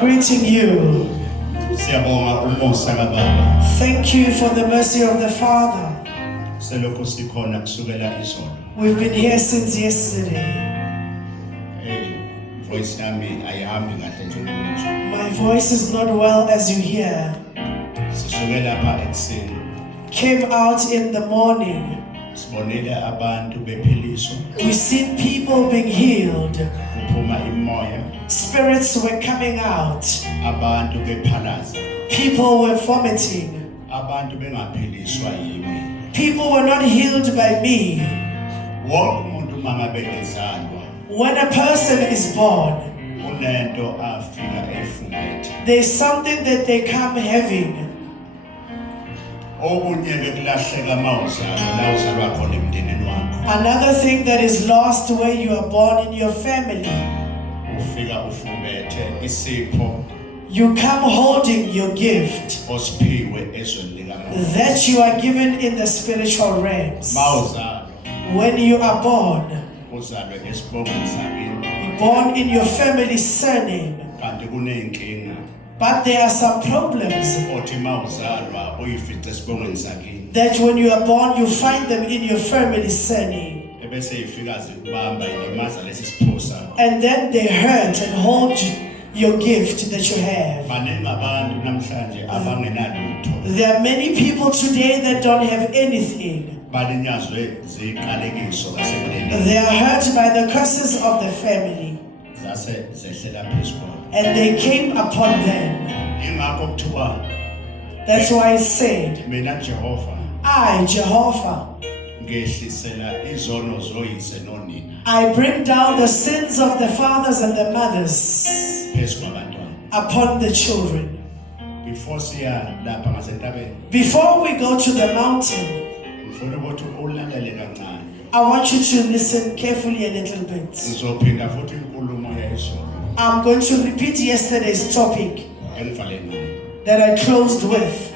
Greeting you. Siyabonga umusa kaBaba. Thank you for the mercy of the Father. Selokhu sikhona kusukela izolo. We've been here since yesterday. Voice yami ayihambi kahle njengokusho. My voice is not well as you hear. Sisukela lapha ekseni. Came out in the morning. Sibonile abantu bephiliswa. We seen people being healed. Kuphuma imoya. Spirits were coming out. Abantu bephalaza. People were vomiting. Abantu bengaphiliswa yimi. People were not healed by me. Wonke umuntu mangabe ezalwa. When a person is born, Unento afika efungethe. there's something that they come having. Okunye bekulahleka mawuzalwa la uzalwa khona emndenini wakho. Another thing that is lost where you are born in your family. Ufika ufungethe isipho You come holding your gift osiphiwe ezweni likaMoya. that you are given in the spiritual realms. Mawuzalwa When you are born, uzalwe esibongweni sakini you're born in your family's surname. kanti kuneyinkinga But there are some problems othi mawuzalwa uyifice esibongweni sakini that when you are born, you find them in your family's surname. ebese ifika zikubamba ilimaza lesi sipho sakho. And then they hurt and hold your gift that you have. Baningi abantu namhlanje abangenalutho There are many people today that don't have anything. balinyazwe ziqalekiso zasemndenini They are hurt by the curses of the family. zase zehlela phezu kwabo. And they came upon them. Ingakho kuthiwa That's why it said, mina Jehova I, Jehovah, ngehlisela izono zoyise nonina I bring down the sins of the fathers and the mothers phezu kwabantwana. upon the children. Before siya lapha ngasentabeni Before we go to the mountain, ngifuna ukuthi ulalele kancane. I want you to listen carefully a little bit. Ngizophinda futhi inkulumo yayizolo I'm going to repeat yesterday's topic engivale nayo. that I closed with.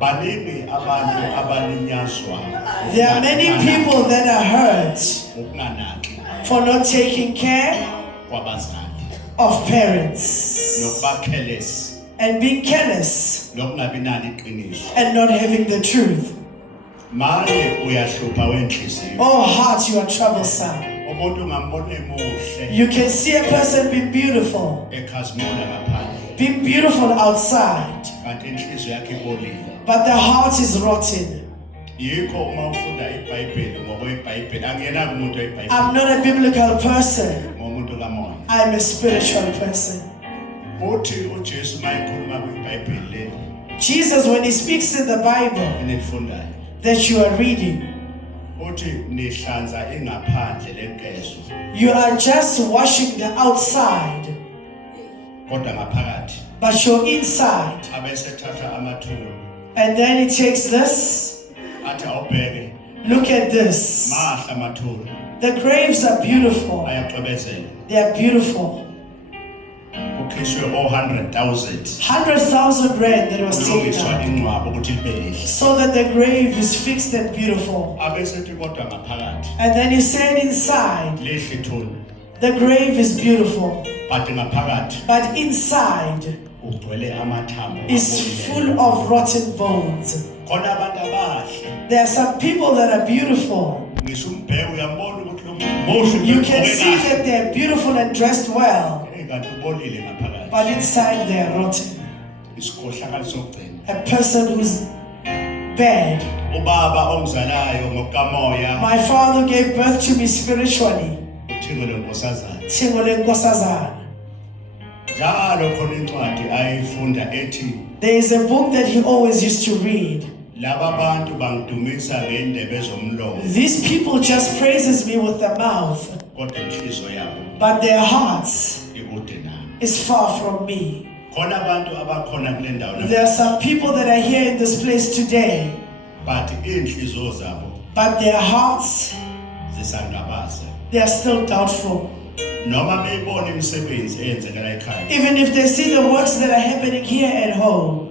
Baningi abantu abalinyazwa There are many people that are hurt ukunganaki for not taking care kwabazali of parents nokubakhelesi and being careless nokungabi nalo iqiniso. and not having the truth. Manje uyahlupha wenhliziyo. Oh heart, you are troublesome. Umuntu ngambona emuhle You can see a person being beautiful, ekhazimula ngaphandle being beautiful outside, kanti inhliziyo yakhe ibolile. but the heart is rotten. Yikho uma ufunda iBhayibheli ngokweBhayibheli angenaki umuntu weBhayibheli I'm not a biblical person. ngomuntu kamoya. I'm a spiritual person. Uthi uJesu mayekhuluma kwiBhayibheli leli Jesus, when he speaks in the Bible enilifundayo that you are reading, uthi nihlanza ingaphandle lenkezo you are just washing the outside, kodwa ngaphakathi but you're inside. abesethatha amathulu And then he takes this. athi awubheke Look at this. mahla amathulu The graves are beautiful. ayaxwebezela They are beautiful. ukhishwe 100,000 100,000 rand that was taken kulungiswa out ingcwabo ukuthi libe lihle so that the grave is fixed and beautiful. abesethi kodwa ngaphakathi And then he said inside, lihle ithulu the grave is beautiful, but ngaphakathi but inside ugcwele amathambo is abolileyo. full of rotten bones. Khona abantu abahle There are some people that are beautiful. ngisho umbheko uyambona ukuthi lo muhle You can see that they're beautiful and dressed well, kanti ubolile ngaphakathi but inside they're rotten. isikhohlakalo sokugcina A person who's bad. ubaba ongizalayo ngokamoya My father gave birth to me spiritually. uThixo lenkosazana Thingole Nkosazana. njalo khona incwadi ayifunda ethi There is a book that he always used to read. laba bantu bangidumisa ngendebe zomlomo These people just praises me with their mouth, kodwa inhliziyo yabo but their hearts ikude nami. is far from me. Khona abantu abakhona kule ndawo There are some people that are here in this place today, but inhliziyo zabo but their hearts, zisangabaza they are still doubtful. noma beyibona imisebenzi eyenzekela ekhaya. Even if they see the works that are happening here at home.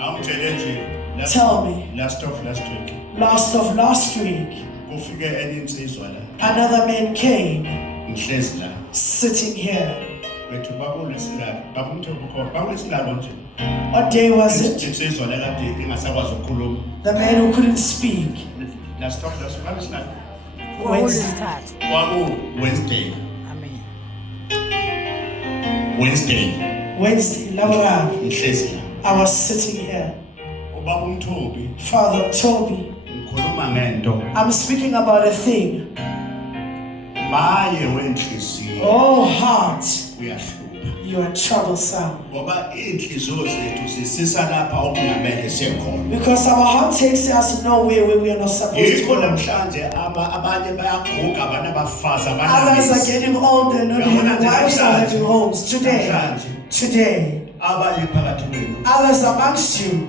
Angitshele nje Tell me, last week last week, kufike enye insizwa la another man came ngihlezi la sitting here. wethu bakulesindaba bakumthobo khona bakulesindaba nje What day was it? insizwa lekade ingasakwazi ukukhuluma The man who couldn't speak. lastop lasifana Wednesday. kwaku Wednesday Amen. Wednesday, Laura. ngihlezi la I was sitting here. ubaba uMthobi Father Toby, ngikhuluma ngento I'm speaking about a thing. maye wenhliziyo Oh, heart, uyahlupha you are troublesome. ngoba inhliziyo zethu zisisa lapha okungamele sikhona Because our heart takes us nowhere where we are not supposed to yikho go. namhlanje abanye bayaguga abanye bafazi Others are abanamisi getting older, not having wives or having homes. Today, abanye phakathi kwenu others amongst you.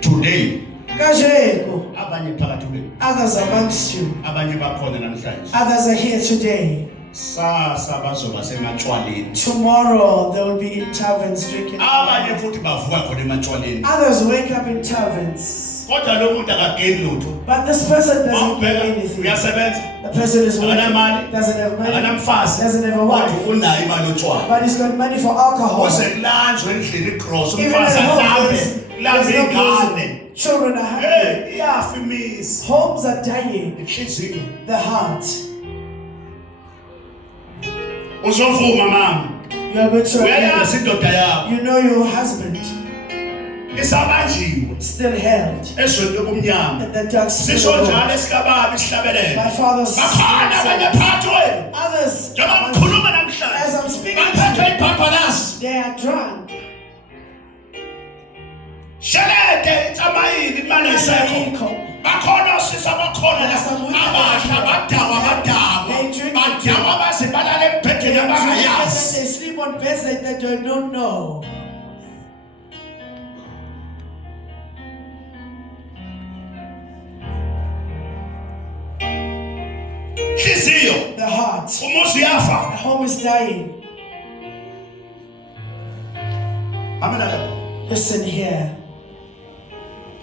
today Kajeko, abanye phakathi kwenu others amongst you. abanye bakhona namhlanje Others are here today. sasa bazoba sematshwaleni Tomorrow there will be in taverns drinking. abanye futhi bavuka khona ematshwaleni Others wake up in taverns. kodwa lo muntu akageni lutho But this person doesn't get awubheka anything. uyasebenza The person is working, akanamali doesn't have money, akanamfazi doesn't have a kodwa wife, unayo imali yotshwala but he's got money for alcohol. osekulanjwe endlini igross Even umfazi at home, alambe lambe there's no ingane clothes. Children are hungry. hey iyafa imizi Homes are dying. inhliziyo The heart. uzovuma mama You are going to uyayazi indoda yakho You know your husband isabanjiwe still held ezweni lobumnyama in the dark spirit. sisho of njalo God. esihlababa isihlabelele My father's bakhona abanye phakathi wenu others, njengoba ngikhuluma namhlanje as I'm speaking to baphethwe you, ibhabhalasi they are drunk. shelede itsamayini imali isekho Ayikho. bakhona osisa bakhona la Yes, I'm with you. abasha badakwa They drink badakwa baze balale They embhedeni are drunk and abangayazi they sleep on beds that they don't know. hliziyo The heart. umuzi uyafa The home is dying. amena Listen here.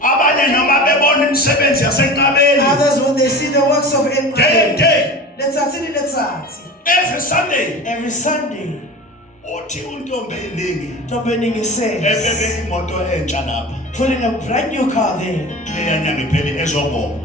abanye noma bebona imisebenzi yasenqabeni Others, when they see the works of day Abraham, day let's every Sunday every Sunday, uthi untombi eningi Tobening says, ebebe imoto entsha lapha putting a brand new car there, eyanyanga ipheli ezobonga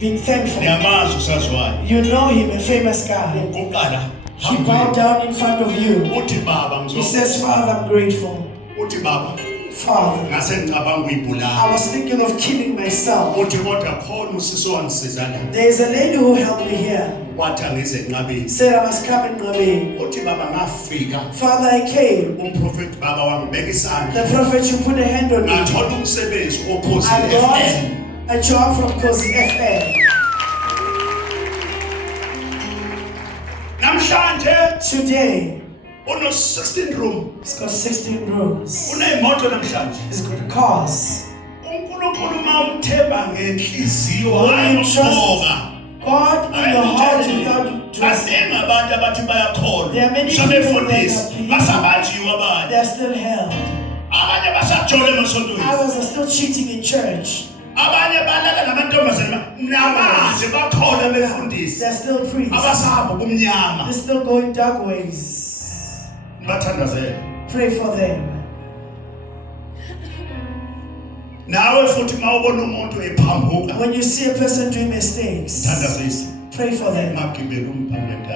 being thankful. niyamazi usaziwayo You know him, a famous guy. ukuqala He bowed down in front of you. uthi baba He ngizo says, Father, I'm grateful. uthi baba Father, ngase ngicabanga I ukuyibulala was thinking of killing myself. uthi kodwa khona usisi wangisizana There is a lady who helped me here. wathi angize enqabeni Said I must come and Nabe. uthi baba ngafika Father, I came. umprofeti baba wangibeka isandla The prophet, you put a hand on me. ngathola umsebenzi wokhozi I FM got a job from Kosi FM. namhlanje Today, uno 16 room it's got 16 rooms. unemoto namhlanje It's got cars. uNkulunkulu mawumthemba ngenhliziyo When hayi you trust ngokuboka God in your heart without trust, basinga abantu abathi There are bayakholwa many sabefundisa people that are basabanjiwe abanye they are still held. abanye basajole emasontweni Others are still cheating in church. abanye balala namantombazane namanje bakholwa befundisa They're still priests. abasahamba kumnyama They're still going dark ways. bathandazela Pray for them. nawe futhi mawubona umuntu ephambuka When you see a person doing mistakes, thandazisa pray for them. ungagibeli umphambeka